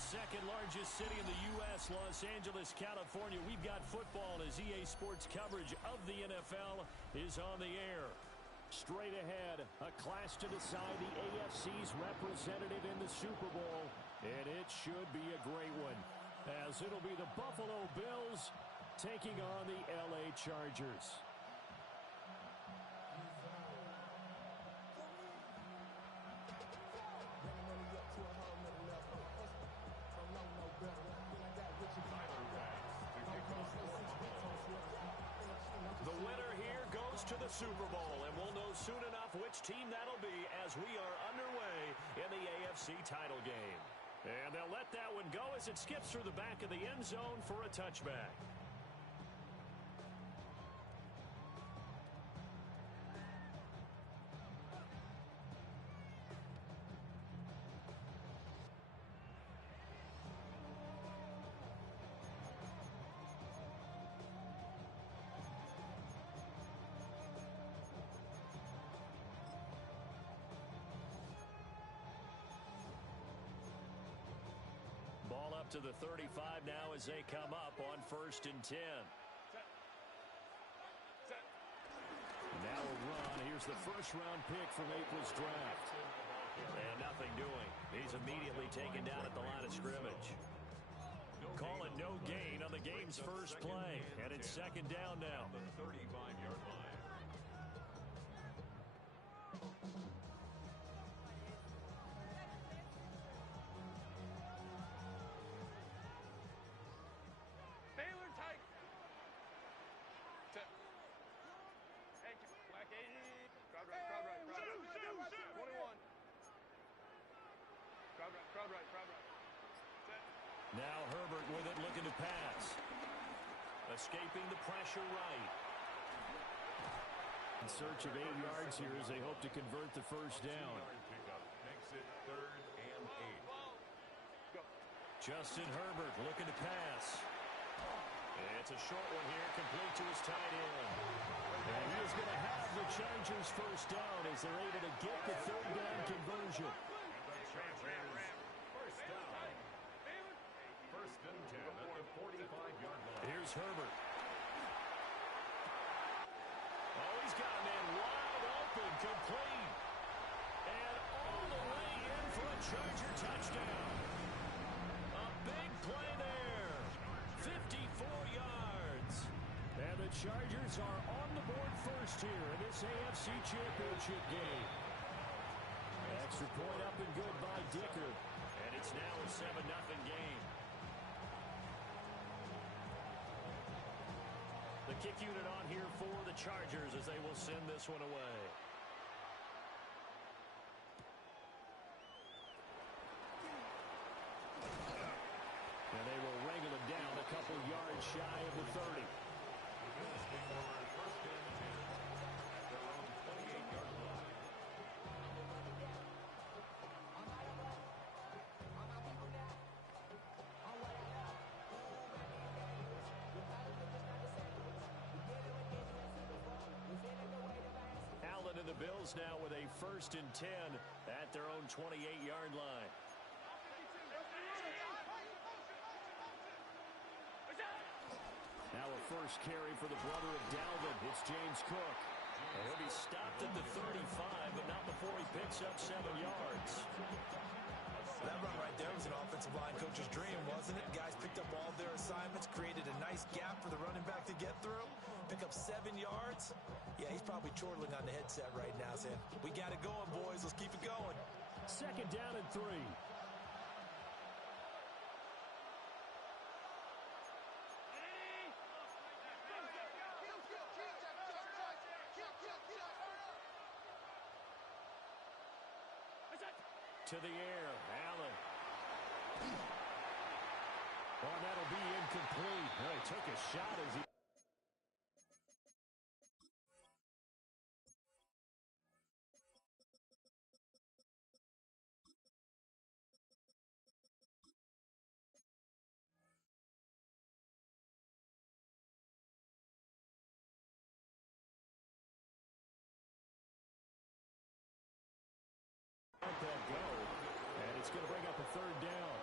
second largest city in the U.S., Los Angeles, California. We've got football as EA Sports coverage of the NFL is on the air. Straight ahead, a clash to decide the AFC's representative in the Super Bowl, and it should be a great one, as it'll be the Buffalo Bills taking on the L.A. Chargers. The winner here goes to the Super Bowl, and we'll know soon enough which team that'll be as we are underway in the AFC title game. And they'll let that one go as it skips through the back of the end zone for a touchback. Ball up to the 35 now as they come up on 1st and 10. Now a run. Here's the first-round pick from April's draft. And nothing doing. He's immediately taken down at the line of scrimmage. Call it no gain on the game's first play. And it's second down now. The 35-yard line. Now Herbert with it, looking to pass. Escaping the pressure right. In search of 8 yards here as they hope to convert the first down. Makes it 3rd and 8. Justin Herbert looking to pass. It's a short one here, complete to his tight end. And he is going to have the Chargers first down as they're able to get the third down conversion. First and 10 at the 45-yard line. Here's Herbert. Oh, he's got a man wide open, complete. And all the way in for a Charger touchdown. A big play there. 54 yards. And the Chargers are on the board first here in this AFC Championship game. Extra point up and good by Dicker. And it's now a 7-0 game. The kick unit on here for the Chargers as they will send this one away. And they will wrangle it down a couple yards shy of the 30. First and 10 at their own 28-yard line. Allen and the Bills now with a 1st and 10 at their own 28-yard line. Now a first carry for the brother of Dalvin. It's James Cook. And he'll be stopped at the 35, but not before he picks up 7 yards. That run right there was an offensive line coach's dream, wasn't it? Guys picked up all their assignments, created a nice gap for the running back to get through, pick up 7 yards. Yeah, he's probably chortling on the headset right now saying, we got it going, boys. Let's keep it going. Second down and 3. To the air, Allen. Oh, that'll be incomplete. Oh, he took a shot as he... Let that go, and it's going to bring up a third down.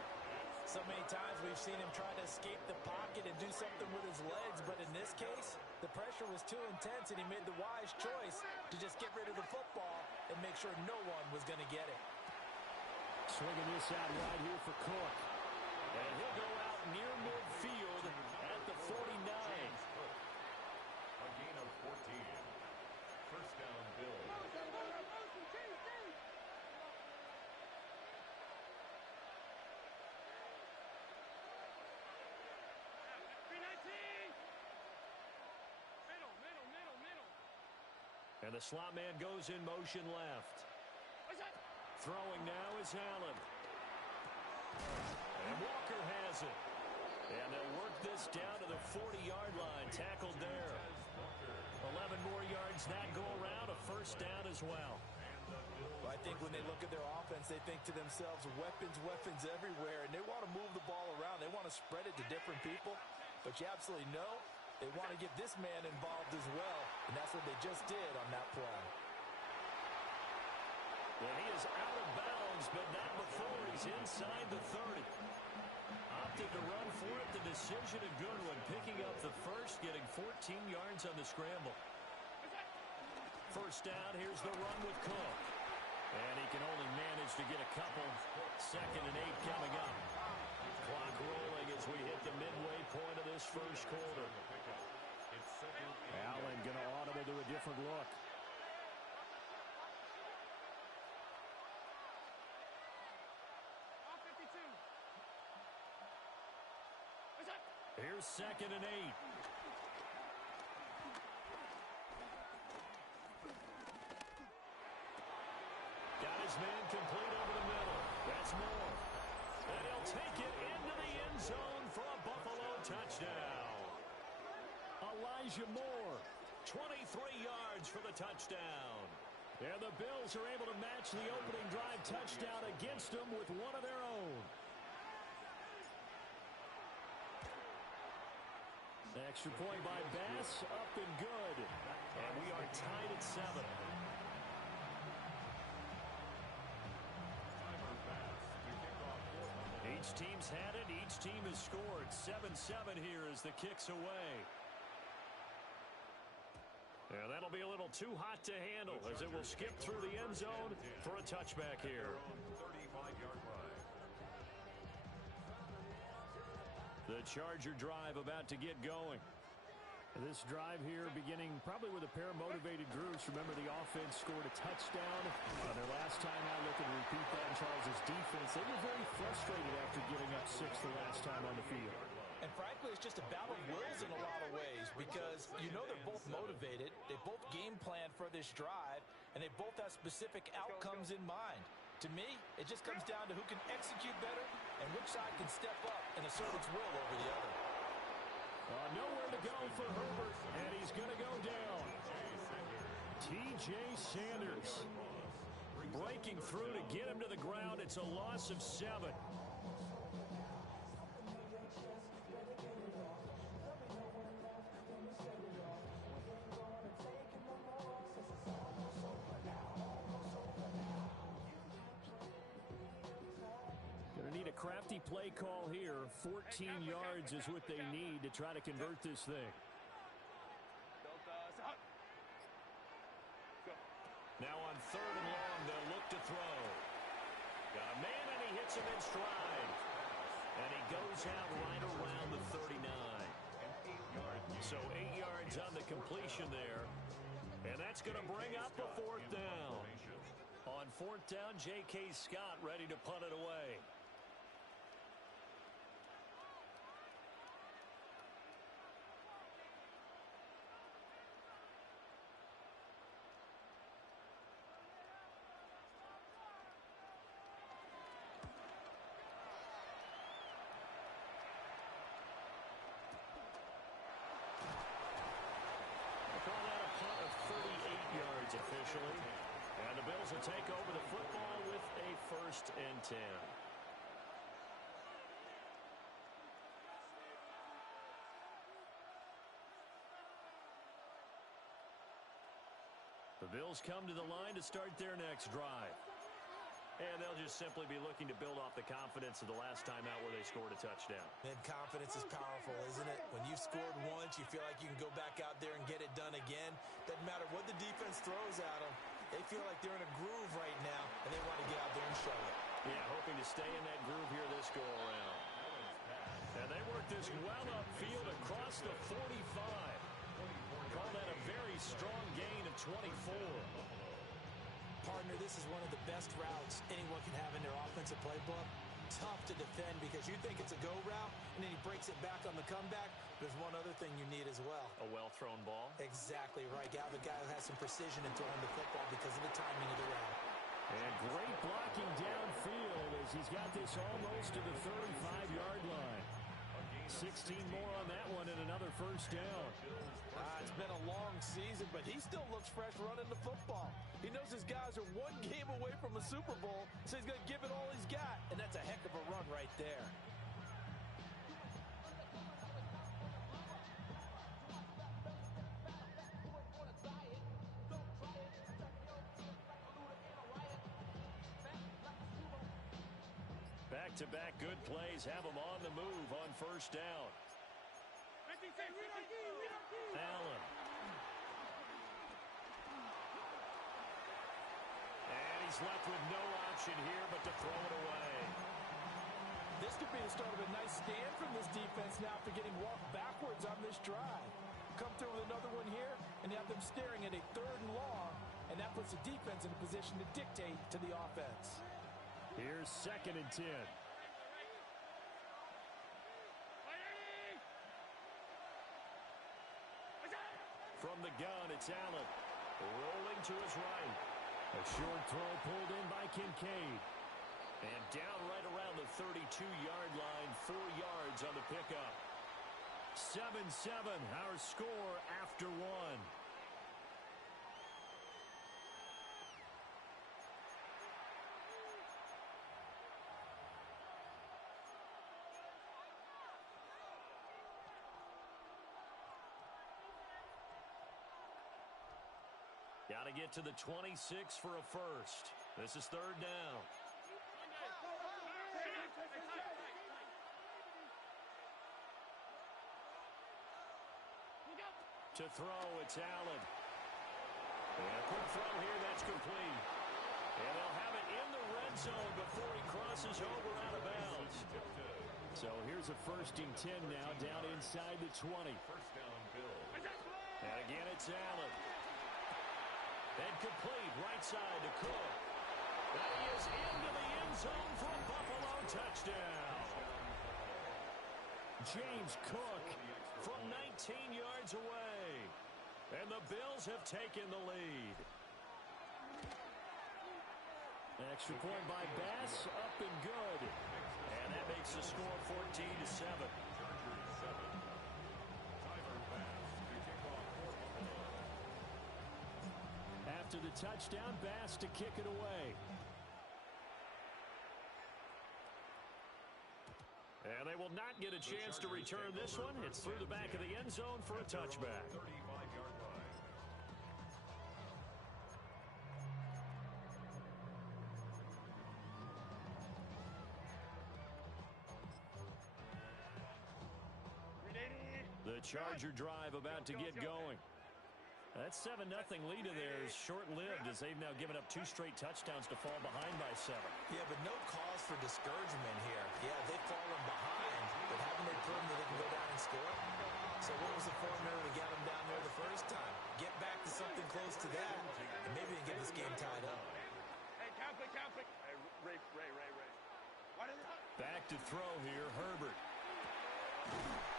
So many times we've seen him try to escape the pocket and do something with his legs, but in this case, the pressure was too intense, and he made the wise choice to just get rid of the football and make sure no one was going to get it. Swinging this out right here for Cook. And he'll go out near midfield at the 49. A gain of 14. First down, Bills. And the slot man goes in motion left. Throwing now is Allen. And Walker has it. And they'll work this down to the 40-yard line. Tackled there. 11 more yards that go around. A first down as well. Well, I think when they look at their offense, they think to themselves, weapons, weapons everywhere. And they want to move the ball around. They want to spread it to different people. But you absolutely know they want to get this man involved as well. And that's what they just did on that play. And he is out of bounds, but not before he's inside the 30. Opted to run for it. The decision a good one. Picking up the first, getting 14 yards on the scramble. First down, here's the run with Cook. And he can only manage to get a couple. 2nd and 8 coming up. Clock rolling as we hit the midway point of this first quarter. Allen going to audible to a different look. Here's 2nd and 8. Got his man complete over the middle. That's Moore. And he'll take it into the end zone for a Buffalo touchdown. Elijah Moore, 23 yards for the touchdown. And the Bills are able to match the opening drive touchdown against them with one of their own. Extra point by Bass, up and good. And we are tied at 7. Each team's had it. Each team has scored. 7-7 here as the kick's away. And that'll be a little too hot to handle as it will skip through the end zone for a touchback here. 35-yard line. The Charger drive about to get going. This drive here beginning probably with a pair of motivated groups. Remember, the offense scored a touchdown. Their last time out, looking to repeat that in Charles' defense. They were very frustrated after giving up 6 the last time on the field. And frankly, it's just a battle of wills in a lot of ways because you know they're both motivated. They both game plan for this drive, and they both have specific outcomes in mind. To me, it just comes down to who can execute better and which side can step up and assert its will over the other. Nowhere to go for Herbert, and he's going to go down. T.J. Sanders breaking through to get him to the ground. It's a loss of 7. Crafty play call here. 14 yards is what they need to try to convert this thing. Now on 3rd and long, they'll look to throw. Got a man, and he hits him in stride. And he goes out right around the 39. So 8 yards on the completion there. And that's going to bring up a 4th down. On 4th down, J.K. Scott ready to punt it away. Officially, and the Bills will take over the football with a 1st and 10. The Bills come to the line to start their next drive. And they'll just simply be looking to build off the confidence of the last time out where they scored a touchdown. And confidence is powerful, isn't it? When you've scored once, you feel like you can go back out there and get it done again. Doesn't matter what the defense throws at them. They feel like they're in a groove right now, and they want to get out there and show it. Yeah, hoping to stay in that groove here this go-around. And they work this well upfield across the 45. Call that a very strong gain of 24. Partner, this is one of the best routes anyone can have in their offensive playbook. Tough to defend because you think it's a go route, and then he breaks it back on the comeback. There's one other thing you need as well. A well-thrown ball. Exactly right. You have a guy who has some precision in throwing the football because of the timing of the route. And great blocking downfield as he's got this almost to the 35-yard line. 16 more on that one and another first down. It's been a long season, but he still looks fresh running the football. He knows his guys are one game away from a Super Bowl, so he's going to give it all he's got, and that's a heck of a run right there. Back-to-back good plays have him on the move on first down. Allen. And he's left with no option here but to throw it away. This could be the start of a nice stand from this defense now after getting walked backwards on this drive. Come through with another one here, and you have them staring at a 3rd and long, and that puts the defense in a position to dictate to the offense. Here's 2nd and 10. From the gun, it's Allen. Rolling to his right. A short throw pulled in by Kincaid. And down right around the 32-yard line, 4 yards on the pickup. 7-7, our score after 1. Got to get to the 26 for a first. This is 3rd down. To throw, it's Allen. And a quick throw here, that's complete. And they'll have it in the red zone before he crosses over out of bounds. So here's a 1st and 10 now, down inside the 20. First down, Bills. And again, it's Allen. And complete, right side to Cook. And he is into the end zone for a Buffalo touchdown. James Cook from 19 yards away. And the Bills have taken the lead. Extra point by Bass, up and good. And that makes the score 14-7. After the touchdown, Bass to kick it away. And they will not get a chance to return this one. It's through the back of the end zone for a touchback. 35-yard line. The Charger drive about to get going. That 7-0 lead of theirs short-lived as they've now given up 2 straight touchdowns to fall behind by 7. Yeah, but no cause for discouragement here. Yeah, they've fallen behind, but haven't they proven that they can go down and score? So what was the formula to get them down there the first time? Get back to something close to that, and maybe they can get this game tied up. Hey, conflict. Hey, Ray. What is it? Back to throw here, Herbert.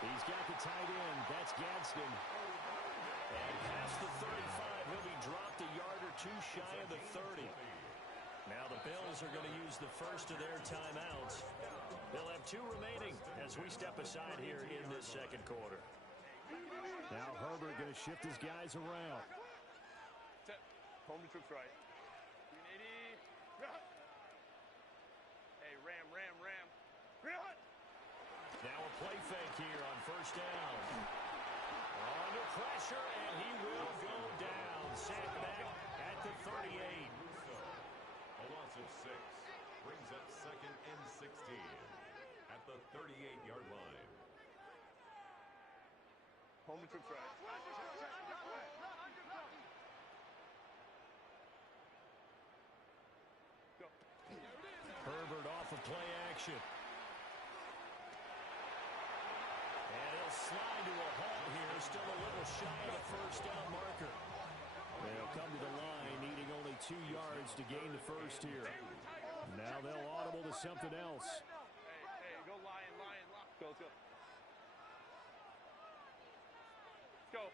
He's got the tight end. That's Gadsden. And past the 35, he'll be dropped a yard or 2 shy of the 30. Now the Bills are going to use the first of their timeouts. They'll have 2 remaining as we step aside here in this second quarter. Now Herbert going to shift his guys around. Set. Home to troops right. 380. Hey, Ram. Now a play fake here on first down. Under pressure, and he will go down. Sacked back at the 38. A loss of 6. second and 16 at the 38-yard line. Home troops right. Go. Herbert off of play action. And he'll slide to a halt here, still a little shy of the first down marker. They'll come to the line, needing only 2 yards to gain the first here. Now they'll audible to something else. Hey, go lion, lion, lion. Go, let's go. Let's go.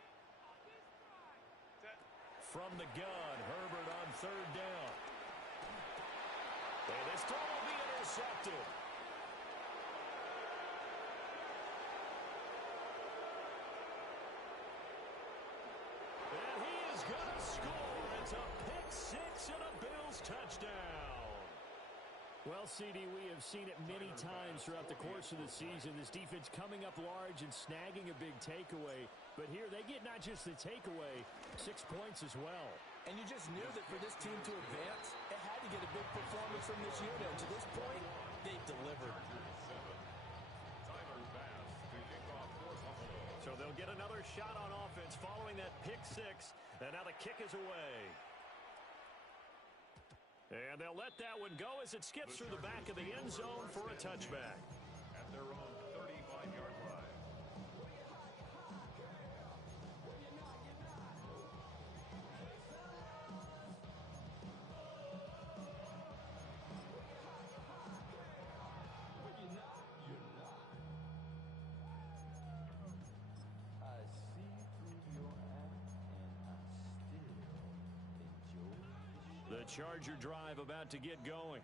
Set. From the gun, Herbert on third down. And this throw will be intercepted. And he is going to score. It's a pick six and a Bills touchdown. Well, CD, we have seen it many times throughout the course of the season. This defense coming up large and snagging a big takeaway. But here they get not just the takeaway, 6 points as well. And you just knew that for this team to advance, it had to get a big performance from this unit. And to this point, they've delivered. Tyler Bass to kick off for Buffalo. So they'll get another shot on offense following that pick six. And now the kick is away. And they'll let that one go as it skips through the back of the end zone for a touchback. At their own 35-yard line. The Charger drive about to get going.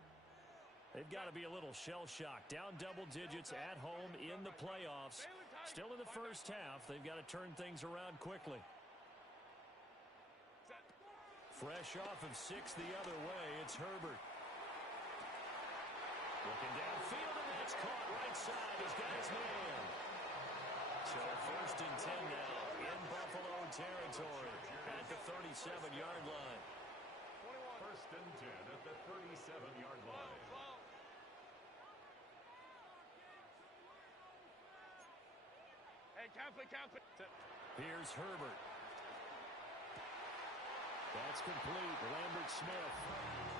They've got to be a little shell-shocked. Down double digits at home in the playoffs. Still in the first half. They've got to turn things around quickly. Fresh off of 6 the other way, it's Herbert. Looking downfield, and that's caught right side. He's got his man. So first and 10 now in Buffalo territory at the 37-yard line. First and 10 at the 37-yard line. Hey, count. Here's Herbert. That's complete. Lambert Smith.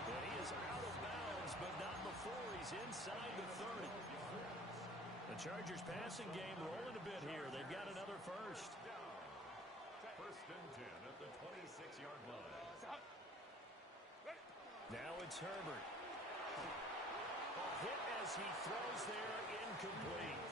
But he is out of bounds, but not before he's inside the 30. The Chargers passing game rolling a bit here. They've got another first. First and 10 at the 26-yard line. Now it's Herbert. A hit as he throws there, incomplete.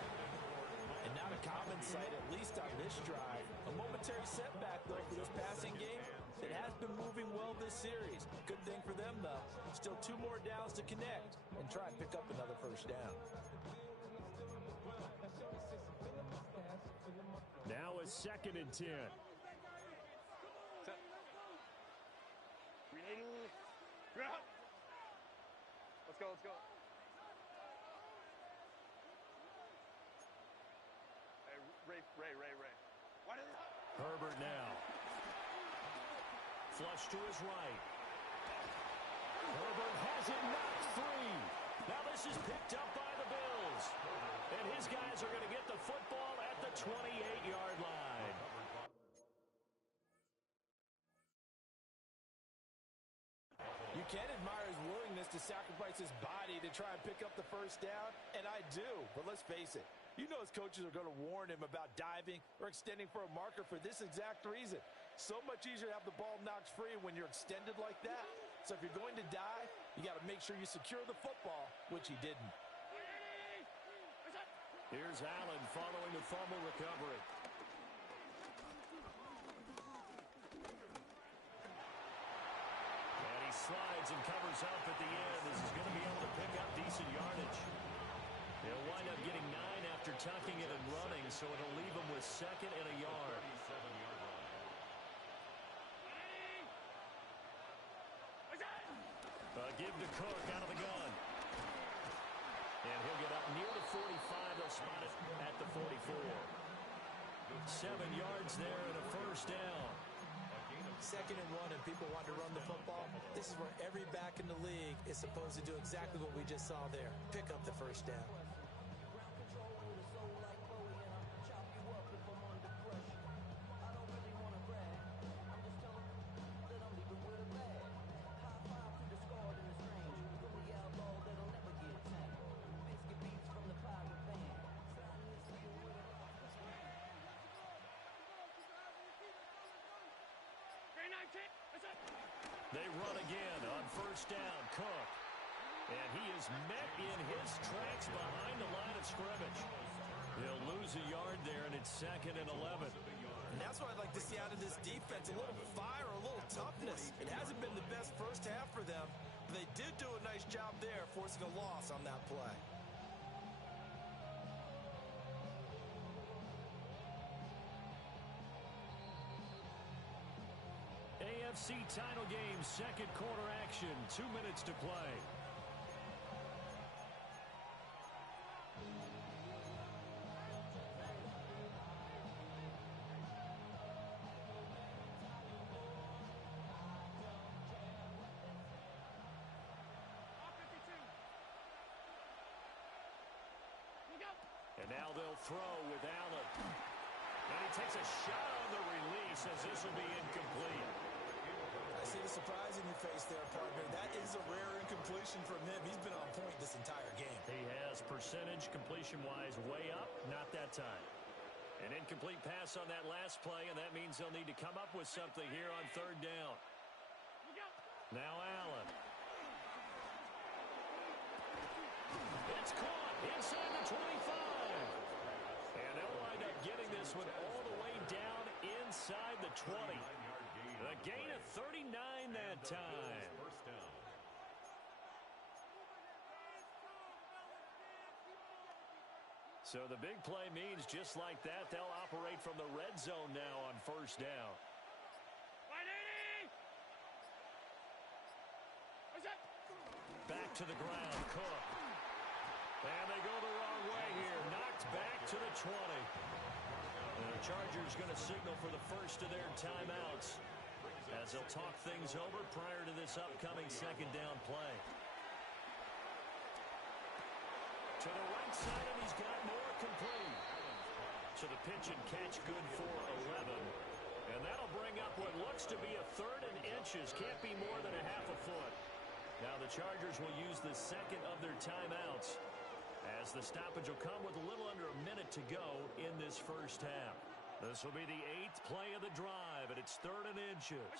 And not a common sight, at least on this drive. A momentary setback, though, for this passing game. It has been moving well this series. Good thing for them, though. Still 2 more downs to connect and try and pick up another first down. Now it's second and 10. Let's go. Hey, Ray. What is it? Herbert now. Flush to his right. Herbert has it knocked free. Now this is picked up by the Bills. And his guys are going to get the football at the 28-yard line. You can admire his willingness to sacrifice his body to try and pick up the first down, and I do. But let's face it, you know his coaches are going to warn him about diving or extending for a marker for this exact reason. So much easier to have the ball knocked free when you're extended like that. So if you're going to dive, you got to make sure you secure the football, which he didn't. Here's Allen following the fumble recovery. And he slides and covers up at the end as he's going to be able to pick up decent yardage. He'll wind up getting 9 after tucking it and running, so it'll leave him with second and a yard. 37-yard line. Give to Cook out of the gun. And he'll get up near the 45. They'll spot it at the 44. 7 yards there and a first down. A gain of 2nd and 1 and people want to run the football, this is where every back in the league is supposed to do exactly what we just saw there. Pick up the first down. They run again on first down, Cook. And he is met in his tracks behind the line of scrimmage. He'll lose a yard there, and it's 2nd and 11. And that's what I'd like to see out of this defense, a little fire, a little toughness. It hasn't been the best first half for them, but they did do a nice job there, forcing a loss on that play. AFC title game, 2nd quarter action, 2 minutes to play. And now they'll throw with Allen. And he takes a shot on the release as this will be incomplete. I see the surprise in your face there, partner. That is a rare incompletion from him. He's been on point this entire game. He has percentage completion-wise way up, not that time. An incomplete pass on that last play, and that means they'll need to come up with something here on 3rd down. Now Allen. It's caught inside the 25. And they'll wind up getting this one all the way down inside the 20. The gain of 39 that time. So the big play means just like that, they'll operate from the red zone now on 1st down. Back to the ground, Cook. And they go the wrong way here. Knocked back to the 20. And the Chargers going to signal for the first of their timeouts as they'll talk things over prior to this upcoming 2nd down play. To the right side, and he's got more complete. So the pitch and catch good for 11. And that'll bring up what looks to be a 3rd and inches. Can't be more than a half a foot. Now the Chargers will use the 2nd of their timeouts as the stoppage will come with a little under a minute to go in this first half. This will be the 8th play of the drive, and it's 3rd and inches.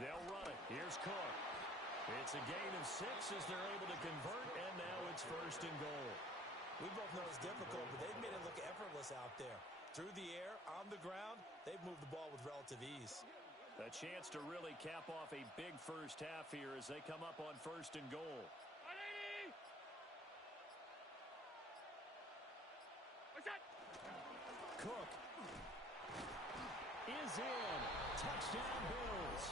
They'll run it. Here's Cook. It's a gain of 6 as they're able to convert, and now it's 1st and goal. We both know it's difficult, but they've made it look effortless out there. Through the air, on the ground, they've moved the ball with relative ease. A chance to really cap off a big first half here as they come up on 1st and goal. Cook is in. Touchdown, Bills.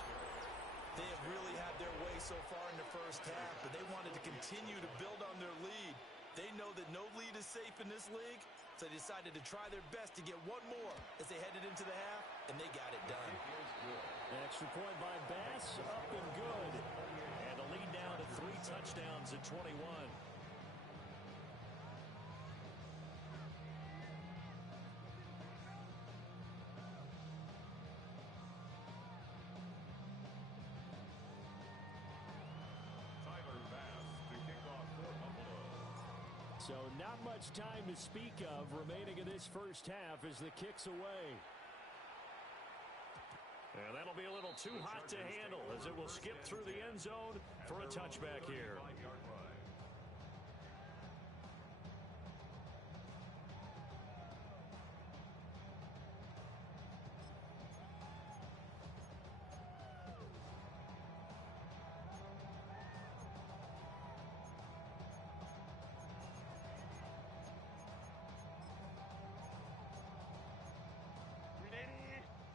They have really had their way so far in the first half, but they wanted to continue to build on their lead. They know that no lead is safe in this league, so they decided to try their best to get one more as they headed into the half, and they got it done. Extra point by Bass, up and good. And the lead now to 3 touchdowns at 21. So not much time to speak of remaining in this first half as the kick's away. And that'll be a little too hot to handle as it will skip through the end zone for a touchback here.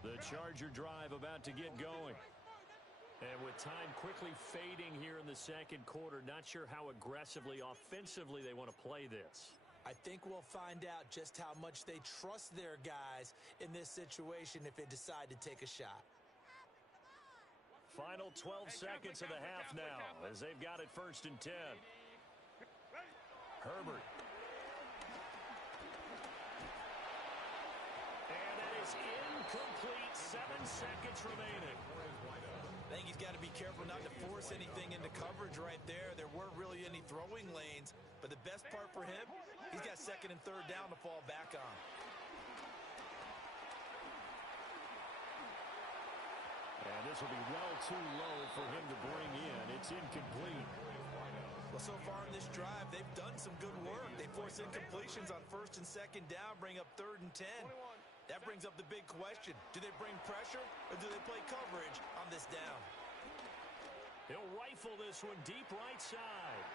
The Charger drive about to get going. And with time quickly fading here in the 2nd quarter, not sure how aggressively, offensively they want to play this. I think we'll find out just how much they trust their guys in this situation if they decide to take a shot. Final 12 seconds of the half now as they've got it 1st and 10. Herbert. And that is incomplete. 7 seconds remaining. I think he's got to be careful not to force anything into coverage right there. There weren't really any throwing lanes, but the best part for him, he's got 2nd and 3rd down to fall back on. And this will be well too low for him to bring in. It's incomplete. Well, so far in this drive, they've done some good work. They force incompletions on 1st and 2nd down, bring up 3rd and 10. That brings up the big question. Do they bring pressure or do they play coverage on this down? He'll rifle this one deep right side.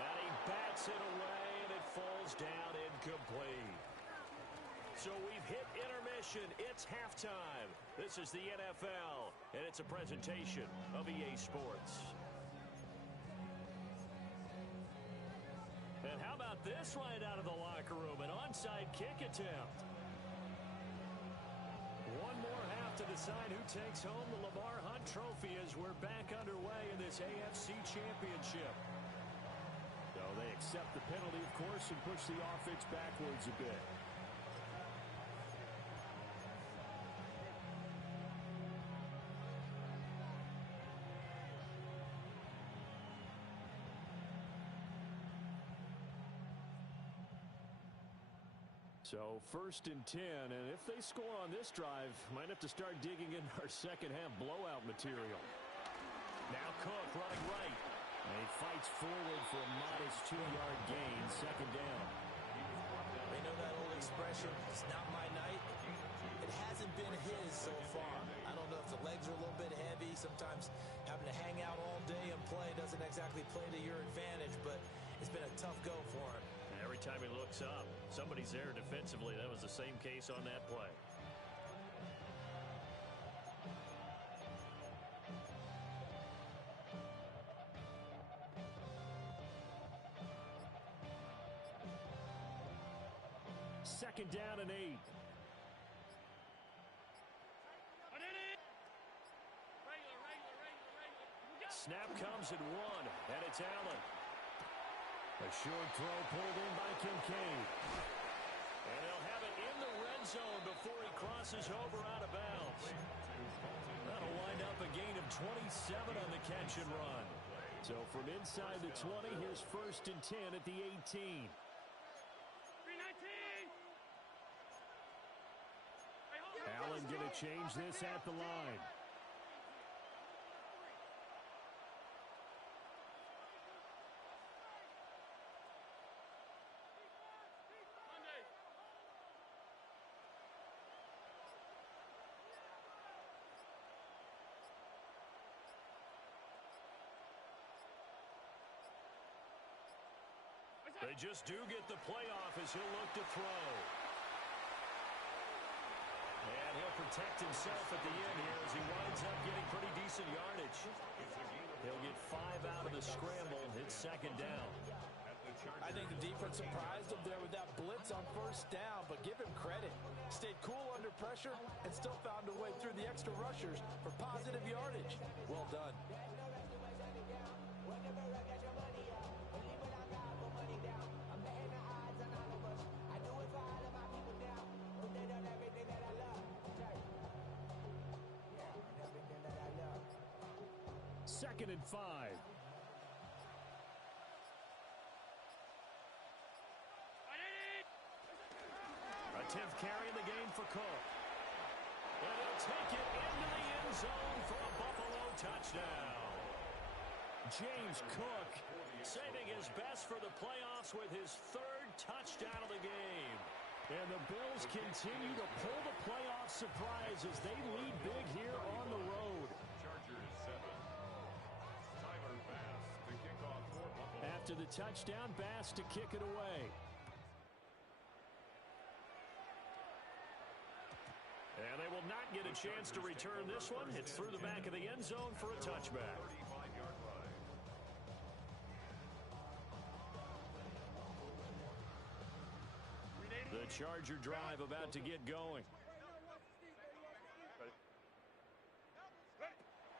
And he bats it away, and it falls down incomplete. So we've hit intermission. It's halftime. This is the NFL, and it's a presentation of EA Sports. And how about this right out of the locker room? An onside kick attempt. One more half to decide who takes home the Lamar Hunt Trophy as we're back underway in this AFC Championship. So they accept the penalty, of course, and push the offense backwards a bit. So 1st and 10, and if they score on this drive, might have to start digging in our second half blowout material. Now Cook running right. And he fights forward for a modest 2-yard gain, 2nd down. They know that old expression, it's not my night. It hasn't been his so far. I don't know if the legs are a little bit heavy. Sometimes having to hang out all day and play doesn't exactly play to your advantage, but it's been a tough go for him. Every time he looks up, somebody's there defensively. That was the same case on that play. Second down and 8. Snap comes at 1, and it's Allen. A short throw pulled in by Kincaid. And they'll have it in the red zone before he crosses over out of bounds. That'll wind up a gain of 27 on the catch and run. So from inside the 20, here's 1st and 10 at the 18. Allen going to change this at the line. They just do get the playoff as he'll look to throw. And he'll protect himself at the end here as he winds up getting pretty decent yardage. He'll get 5 out of the scramble. It's 2nd down. I think the defense surprised him there with that blitz on 1st down, but give him credit. Stayed cool under pressure and still found a way through the extra rushers for positive yardage. Well done. Second and 5. A 10th carry in the game for Cook. And he'll take it into the end zone for a Buffalo touchdown. James Cook saving his best for the playoffs with his 3rd touchdown of the game. And the Bills continue to pull the playoff surprise as they lead big here on the road. Chargers 7. Tyler Bass to kick off for Buffalo. After the touchdown, Bass to kick it away. And they will not get a chance to return this one. It's through the back of the end zone for a touchback. 35-yard line. The Charger drive about to get going.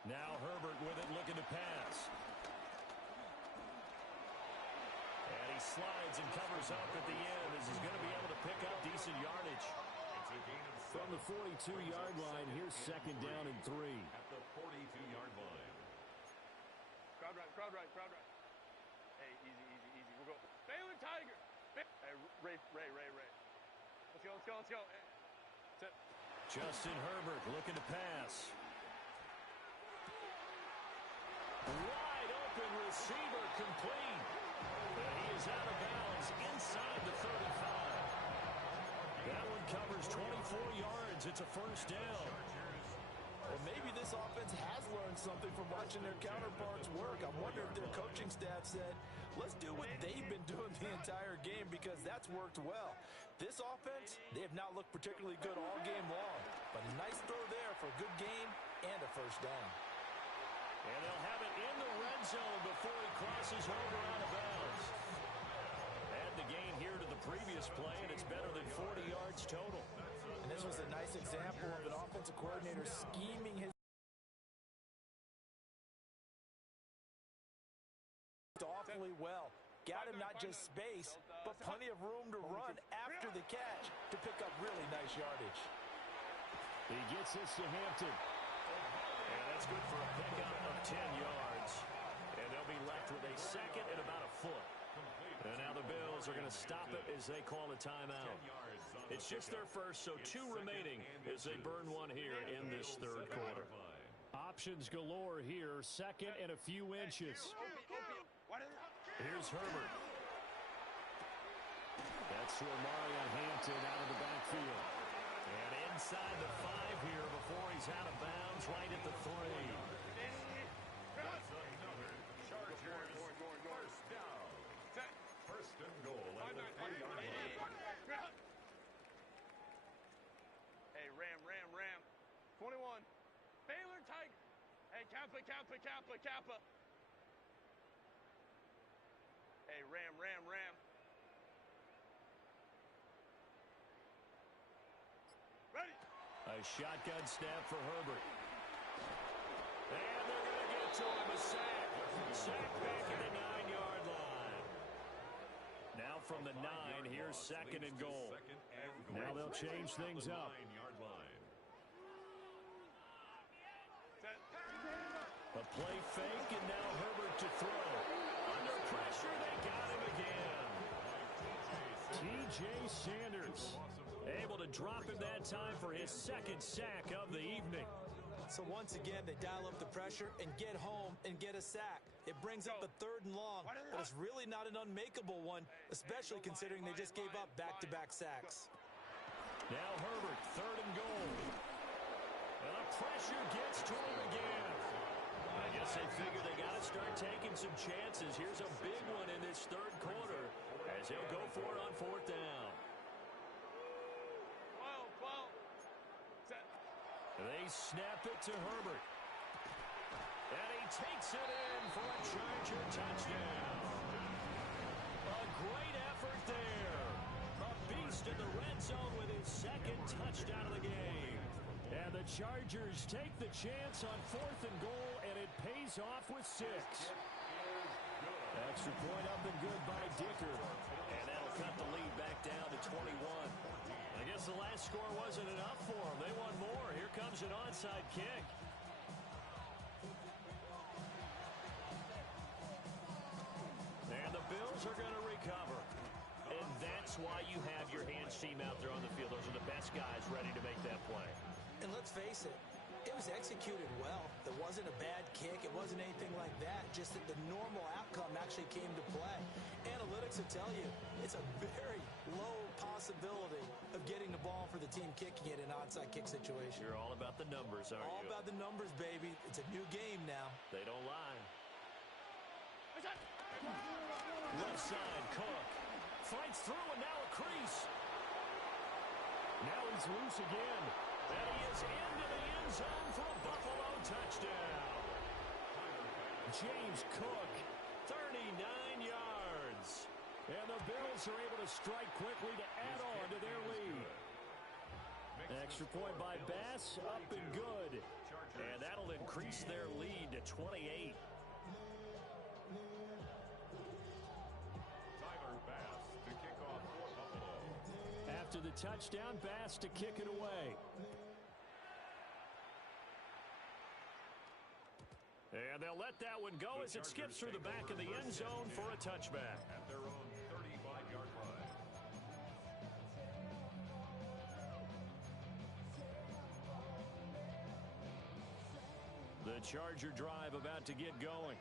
Now pass. And he slides and covers up at the end as he's going to be able to pick up decent yardage. From the 42-yard line, here's second down and 3. At the 42-yard line. Crowd right, crowd right, crowd right. Hey, easy, easy, easy. We'll go. Baylor Tiger. Hey, Ray. Let's go, let's go, let's go. Set. Justin Herbert looking to pass. Wide open receiver complete. And he is out of bounds inside the 35. That one covers 24 yards. It's a first down. Well, maybe this offense has learned something from watching their counterparts work. I wonder if their coaching staff said, let's do what they've been doing the entire game because that's worked well. This offense, they have not looked particularly good all game long. But a nice throw there for a good game and a first down. And they'll have it in the red zone before he crosses over out of bounds. Add the gain here to the previous play, and it's better than 40 yards total. And this was a nice example of an offensive coordinator scheming his awfully well. Got him not just space, but plenty of room to run after the catch to pick up really nice yardage. He gets this to Hampton. And that's good for a pickup of 10 yards. And they'll be left with a second and about a foot. And now the Bills are going to stop it as they call a timeout. It's just their first, so 2 remaining as they burn one here in this third quarter. Options galore here, second and a few inches. Here's Herbert. That's to Omarion Hampton out of the backfield. And inside the 5 here before he's out of bounds, right at the 3. That's another Chargers first down. First and goal at the 3-yard line. Hey, Ram. 21. Baylor Tiger. Hey, Kappa. Hey, Ram. Ready. A shotgun snap for Herbert. And they're going to get to him, a sack. Sack back at the 9-yard line. Now from the 9, here's second and goal. Now they'll change things up. 9-yard line. Set. A play fake, and now Herbert to throw. Under pressure, they got him again. T.J. Sanders able to drop him that time for his second sack of the evening. So once again, they dial up the pressure and get home and get a sack. It brings up a 3rd and long, but it's really not an unmakeable one, especially considering they just gave up back-to-back sacks. Now Herbert, 3rd and goal. And the pressure gets to him again. I guess they figure they got to start taking some chances. Here's a big one in this third quarter as he'll go for it on 4th down. 12. Set. They snap it to Herbert. And he takes it in for a Charger touchdown. A great effort there. A beast in the red zone with his second touchdown of the game. And the Chargers take the chance on 4th and goal, and it pays off with 6. Extra point up and good by Dicker. And that'll cut the lead back down to 21. I guess the last score wasn't enough for them. They won more. Here comes an onside kick. And the Bills are going to recover. And that's why you have your hands team out there on the field. Those are the best guys ready to make that play. And let's face it, it was executed well. It wasn't a bad kick. It wasn't anything like that. Just that the normal outcome actually came to play. Analytics will tell you it's a very low possibility of getting the ball for the team kicking it in an onside kick situation. You're all about the numbers, aren't you? All about the numbers, baby. It's a new game now. They don't lie. Left side, Cook. Fights through and now a crease. Now he's loose again. And he is into the end zone for a Buffalo touchdown. James Cook, 39 yards. And the Bills are able to strike quickly to add on to their lead. Extra point by Bass, up and good. And that'll increase their lead to 28. the touchdown. Bass to kick it away. And they'll let that one go as it skips through the back of the end zone for a touchback. At their own 35-yard line. The Charger drive about to get going.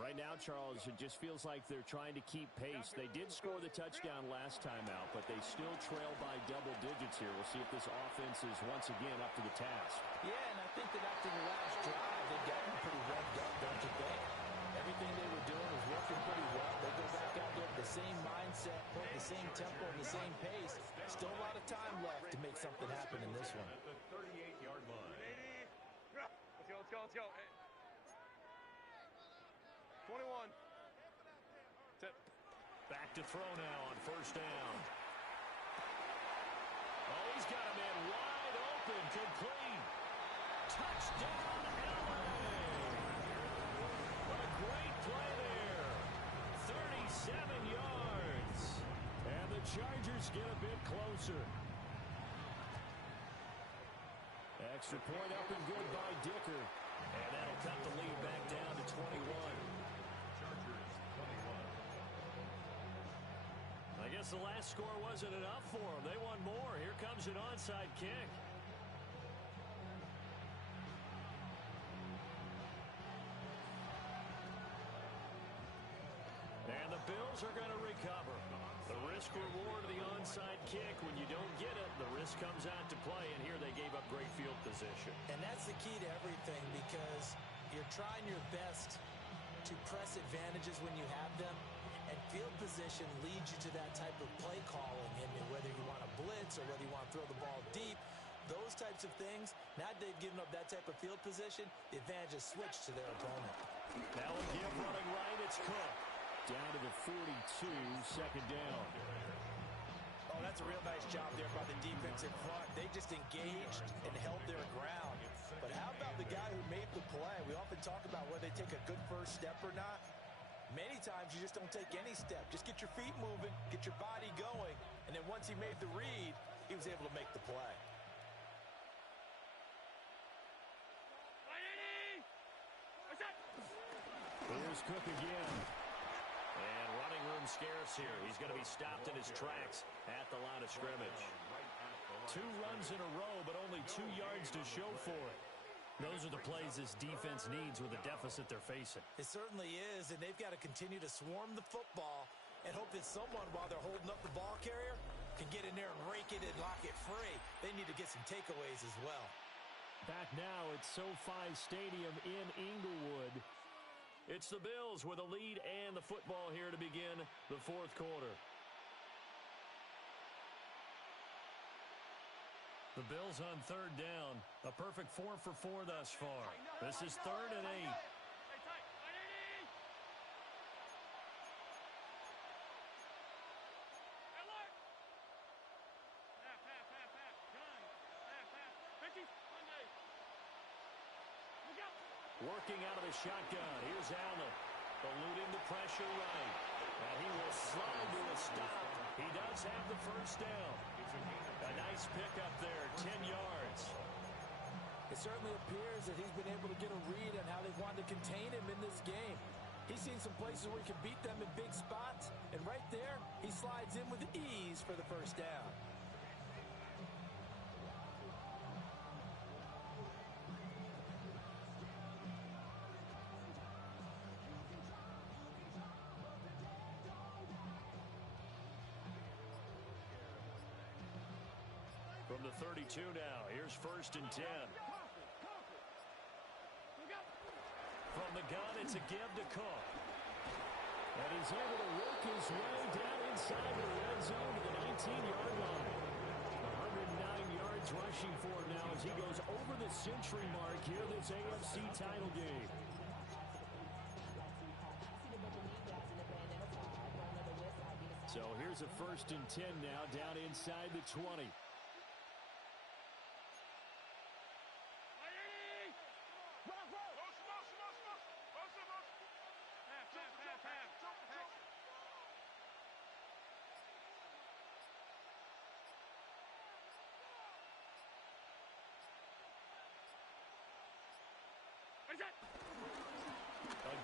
Right now, Charles, it just feels like they're trying to keep pace. They did score the touchdown last time out, but they still trail by double digits here. We'll see if this offense is once again up to the task. Yeah, and I think that after the last drive, they've gotten pretty revved up, don't you think? Everything they were doing was working pretty well. They go back out there with the same mindset, the same tempo, and the same pace. Still a lot of time left to make something happen in this one. At the 38-yard line. Let's go, let's go, let's go. 21. Tip. Back to throw now on first down. Oh, he's got a man wide open, complete. Touchdown, LA! What a great play there. 37 yards. And the Chargers get a bit closer. Extra point up and good by Dicker. And that'll cut the lead back down to 21. I guess the last score wasn't enough for them. They want more. Here comes an onside kick. And the Bills are going to recover. The risk-reward of the onside kick. When you don't get it, the risk comes out to play, and here they gave up great field position. And that's the key to everything, because you're trying your best to press advantages when you have them, and field position leads you to that type of play calling. And whether you want to blitz or whether you want to throw the ball deep, those types of things, now they've given up that type of field position, the advantage is switched to their opponent. Now again running right, it's Cook. Down to the 42, second down. Oh, that's a real nice job there by the defense in front. They just engaged and held their ground. But how about the guy who made the play? We often talk about whether they take a good first step or not. Many times you just don't take any step. Just get your feet moving, get your body going, and then once he made the read, he was able to make the play. Here's Cook again. And running room scarce here. He's going to be stopped in his tracks at the line of scrimmage. 2 runs in a row, but only 2 yards to show for it. Those are the plays this defense needs with the deficit they're facing. It certainly is, and they've got to continue to swarm the football and hope that someone, while they're holding up the ball carrier, can get in there and rake it and lock it free. They need to get some takeaways as well. Back now at SoFi Stadium in Inglewood. It's the Bills with a lead and the football here to begin the fourth quarter. The Bills on third down. A perfect 4 for 4 thus far. This is 3rd and 8. Working out of the shotgun. Here's Allen. Eluding the pressure right. And he will slide to a stop. He does have the first down. A nice pickup there, 10 yards. It certainly appears that he's been able to get a read on how they wanted to contain him in this game. He's seen some places where he can beat them in big spots, and right there, he slides in with ease for the first down. From the 32 now, here's 1st and 10. From the gun, it's a give to Cook. And he's able to work his way down inside the red zone to the 19-yard line. 109 yards rushing for him now as he goes over the century mark here this AFC title game. So here's a 1st and 10 now down inside the 20.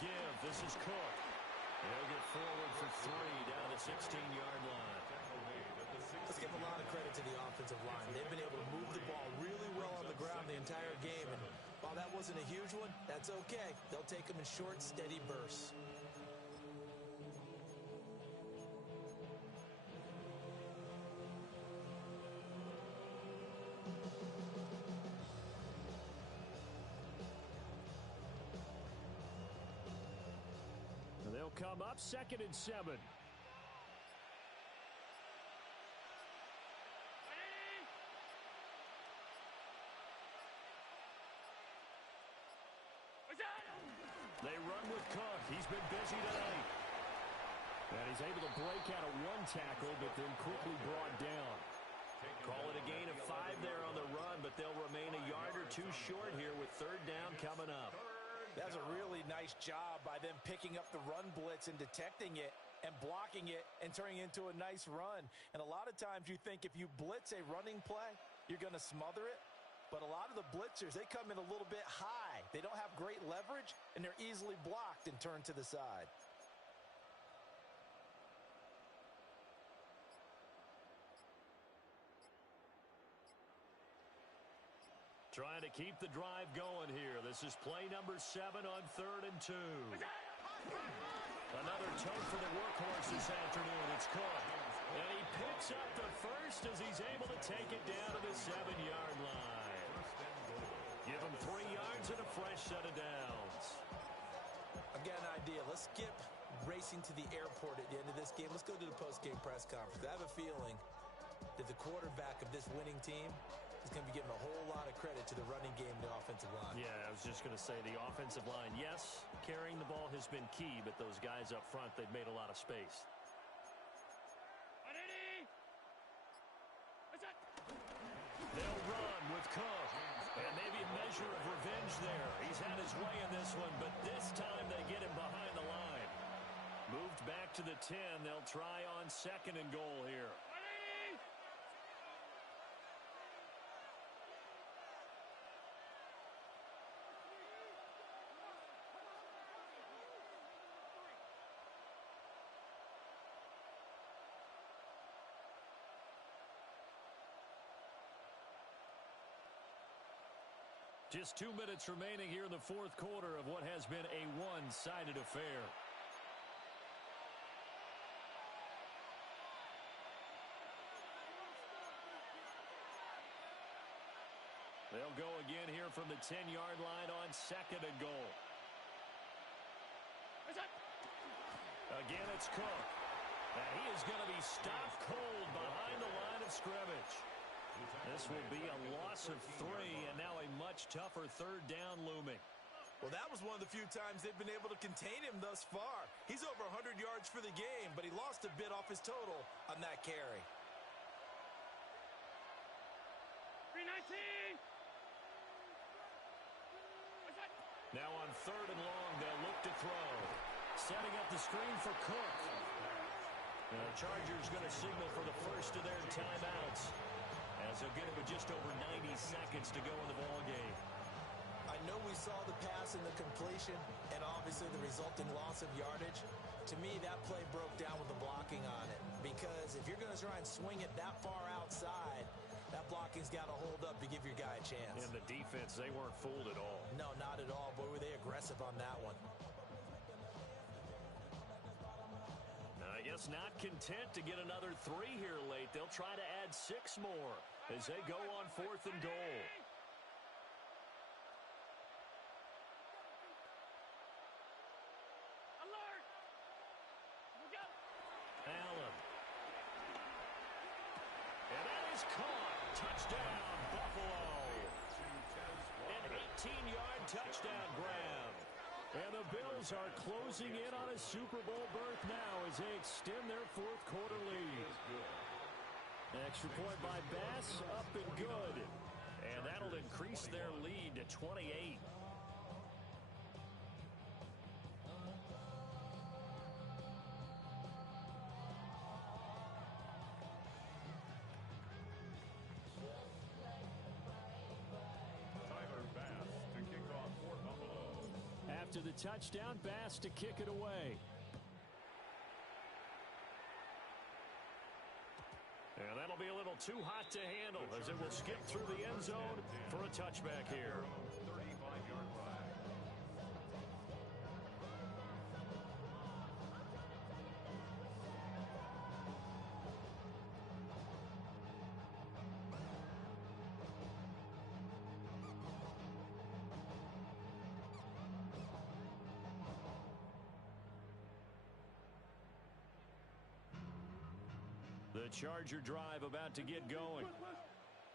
give. This is Cook. He'll get forward for 3 down to the 16-yard line. Let's give a lot of credit to the offensive line. They've been able to move the ball really well on the ground the entire game. And while that wasn't a huge one, that's okay. They'll take them in short, steady bursts. They'll come up 2nd and 7. They run with Cook. He's been busy tonight. And he's able to break out of 1 tackle, but then quickly brought down. Call it a gain of 5 there on the run, but they'll remain a yard or 2 short here with 3rd down coming up. That's a really nice job by them picking up the run blitz and detecting it and blocking it and turning it into a nice run. And a lot of times you think if you blitz a running play, you're going to smother it. But a lot of the blitzers, they come in a little bit high. They don't have great leverage, and they're easily blocked and turned to the side. Trying to keep the drive going here. This is play number 7 on 3rd and 2. Another tote for the workhorse this afternoon. It's Cook. And he picks up the first as he's able to take it down to the 7-yard line. Give him 3 yards and a fresh set of downs. I've got an idea. Let's skip racing to the airport at the end of this game. Let's go to the post-game press conference. I have a feeling that the quarterback of this winning team is going to be giving a whole lot of credit to the running game and the offensive line. Yeah, I was just going to say the offensive line, yes, carrying the ball has been key, but those guys up front, they've made a lot of space. They'll run with Cook. And maybe a measure of revenge there. He's had his way in this one, but this time they get him behind the line. Moved back to the 10. They'll try on 2nd and goal here. Just 2 minutes remaining here in the 4th quarter of what has been a one-sided affair. They'll go again here from the 10-yard line on 2nd and goal. Again, it's Cook. And he is going to be stopped cold behind the line of scrimmage. This will be a loss of 3, and now a much tougher 3rd down looming. Well, that was one of the few times they've been able to contain him thus far. He's over 100 yards for the game, but he lost a bit off his total on that carry. 319. Now on 3rd and long, they'll look to throw. Setting up the screen for Cook. The Chargers going to signal for the first of their timeouts, as they'll get it with just over 90 seconds to go in the ballgame. I know we saw the pass and the completion and obviously the resulting loss of yardage. To me, that play broke down with the blocking on it, because if you're going to try and swing it that far outside, that blocking's got to hold up to give your guy a chance. And the defense, they weren't fooled at all. No, not at all. Boy, were they aggressive on that one. I guess not content to get another 3 here late. They'll try to add 6 more as they go on 4th and goal. Alert! Look out! Allen. And that is caught. Touchdown, Buffalo. An 18-yard touchdown grab. And the Bills are closing in on a Super Bowl berth now as they extend their 4th quarter lead. Extra point by Bass, up and good. And that'll increase their lead to 28. After the touchdown pass to kick it away. And that'll be a little too hot to handle as it will skip through the end zone for a touchback here. 35-yard line. The Charger drive about to get going.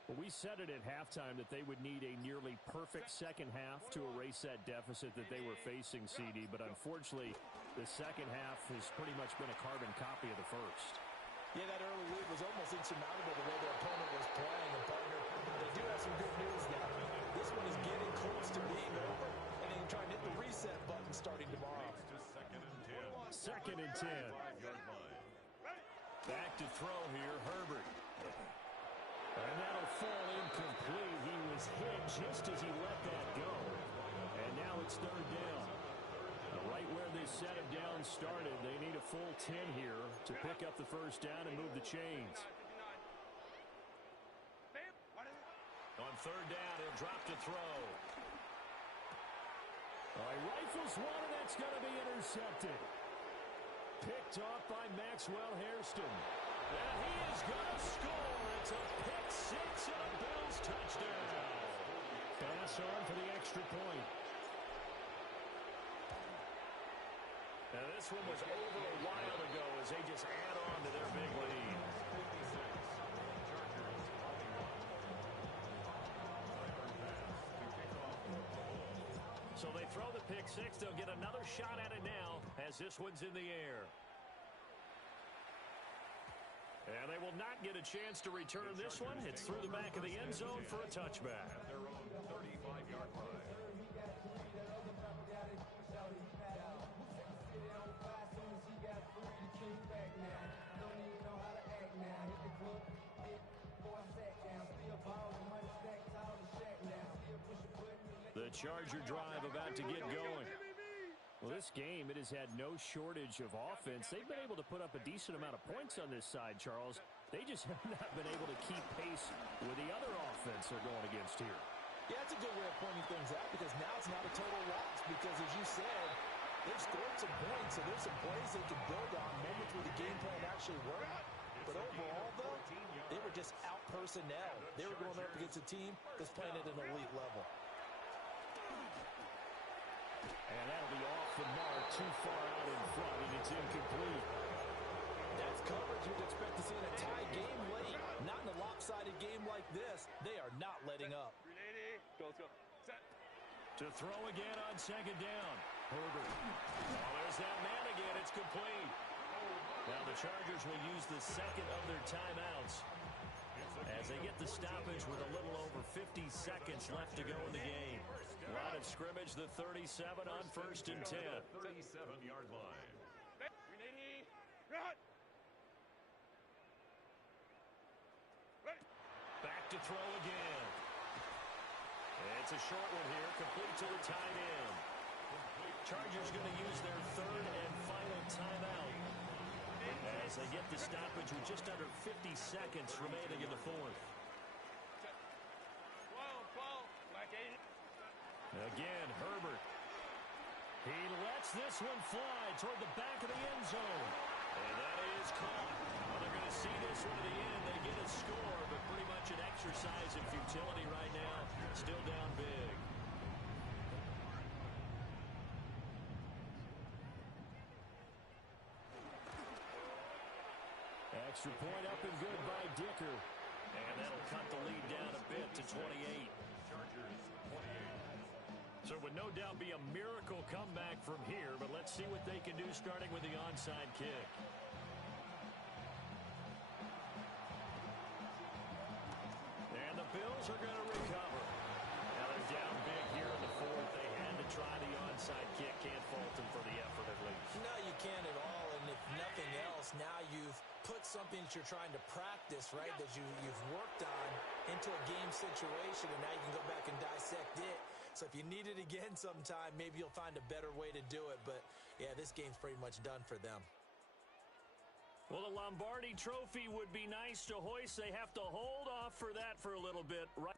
Well, we said it at halftime that they would need a nearly perfect second half to erase that deficit that they were facing, CD. But unfortunately, the second half has pretty much been a carbon copy of the first. Yeah, that early lead was almost insurmountable the way their opponent was playing. And partner, they do have some good news now. This one is getting close to being over, and they can try and hit the reset button starting tomorrow. Second and 10. Back to throw here, Herbert. And that'll fall incomplete. He was hit just as he let that go. And now it's third down. Right where this set of downs started, they need a full 10 here to pick up the first down and move the chains. On third down, he'll drop to throw. All right, rifles one, and that's going to be intercepted. Picked off by Maxwell Hairston. And he is going to score. It's a pick six and a Bills touchdown. Pass on for the extra point. Now this one was over a while ago as they just add on to their big lead. So they throw the pick six. They'll get another shot at it now as this one's in the air. And they will not get a chance to return this one. It's through the back of the end zone for a touchback. At their own 35-yard line. The Charger drive about to get going. Well, this game, it has had no shortage of offense. They've been able to put up a decent amount of points on this side, Charles. They just have not been able to keep pace with the other offense they're going against here. Yeah, that's a good way of pointing things out because now it's not a total loss because, as you said, they've scored some points, so there's some plays they can build on, moments where the game plan actually worked. But overall, though, they were just out-personnel. They were going up against a team that's playing at an elite level. And that'll be off the mark, too far out in front, and it's incomplete. That's coverage you'd expect to see in a tie game late. Not in a lopsided game like this. They are not letting up. Go, let's go. Set. To throw again on second down. Herbert. Oh, there's that man again. It's complete. Now the Chargers will use the second of their timeouts as they get the stoppage with a little over 50 seconds left to go in the game. Line of scrimmage, the 37 on first and 10. 37-yard line. Back to throw again. It's a short one here, complete to the tight end. Chargers going to use their third and final timeout as they get the stoppage with just under 50 seconds remaining in the fourth. Again, Herbert. He lets this one fly toward the back of the end zone. And that is caught. Well, they're going to see this one to the end. They get a score, but pretty much an exercise in futility right now. Still down big. Extra point up and good by Dicker. And that'll cut the lead down a bit to 28. Chargers 28. So it would no doubt be a miracle comeback from here, but let's see what they can do starting with the onside kick. And the Bills are going to recover. Now they're down big here in the fourth. They had to try the onside kick. Can't fault them for the effort at least. No, you can't at all. And if nothing else, now you've put something that you're trying to practice, right, that you've worked on into a game situation, and now you can go back and dissect it So if you need it again sometime, maybe you'll find a better way to do it. But, yeah, this game's pretty much done for them. Well, the Lombardi Trophy would be nice to hoist. They have to hold off for that for a little bit. Right.